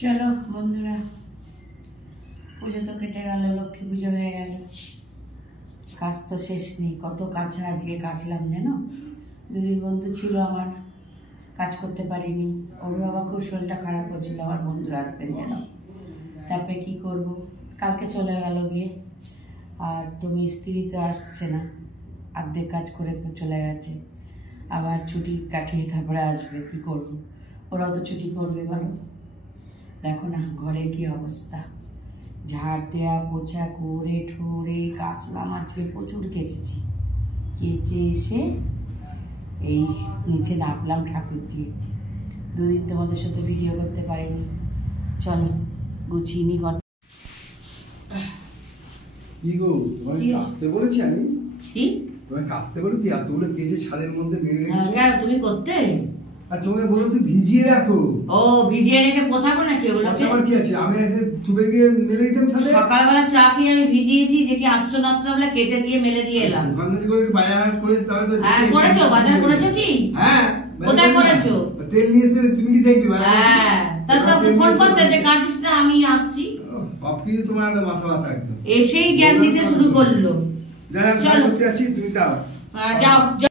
চলো বন্ধুরা, পুজো তো কেটে গেল, লক্ষ্মী পুজো হয়ে গেল, কাজ তো শেষ নেই। কত কাঁচা আজকে কাচলাম জানো। দুদিন বন্ধু ছিল আমার, কাজ করতে পারিনি। ওরও আবার খুব শরীরটা খারাপ হচ্ছিল, আমার বন্ধুর আসবেন যেন। তারপরে কী করব, কালকে চলে গেল গিয়ে। আর তো মিস্ত্রি তো আসছে না, অর্ধেক কাজ করে চলে গেছে। আবার ছুটি কাটিয়ে তারপরে আসবে, কী করব। ওরাও তো ছুটি করবে বলো। দেখো না ঘরের কি অবস্থা, ঝাড় দেওয়া পোছা করে ঠোরে কাচলাম। আজকে প্রচুর কেচেছি, কেচে এসে এই নিচে নামলাম ঠাকুর দিয়ে। দুদিন তোমাদের সাথে ভিডিও করতে পারিনি। চলো গুছিয়ে নি। কি গো, তোমাকে কাচতে বলেছি আমি? কি তোমাকে কাচতে বলেছি? আর তোমরা কেচে ছাদের মধ্যে মেরে রেখেছো। কেন তুমি করতে? আর তোমাকে বলো তুই ভিজিয়ে রাখো। ও ভিজিয়ে রেখে পোছাবো নাকি ওগুলো? আবার কি আছে, আমি এসে ধুবে গিয়ে মেলে দিতাম ছাদে। সকালবেলা চা খেয়ে আমি ভিজিয়েছি, যে কি আসছো না আসছো বলে কেচে দিয়ে মেলে দিয়ে এলাম। দোকান থেকে একটু বাজার করেছি, তবে তো হ্যাঁ করেছো, বাজার করেছো কি? হ্যাঁ কোথায় করেছো? তেল নিয়ে এসে তুমি কি দেখবি? হ্যাঁ তা তো ফোন করতে যে কাঁচিস না, আমি আসছি। সব কিছু তোমার একটা মাথা ব্যথা একদম। এসেই জ্ঞান দিতে শুরু করলো। যারা আমি করতে আছি তুমি দাও। যাও।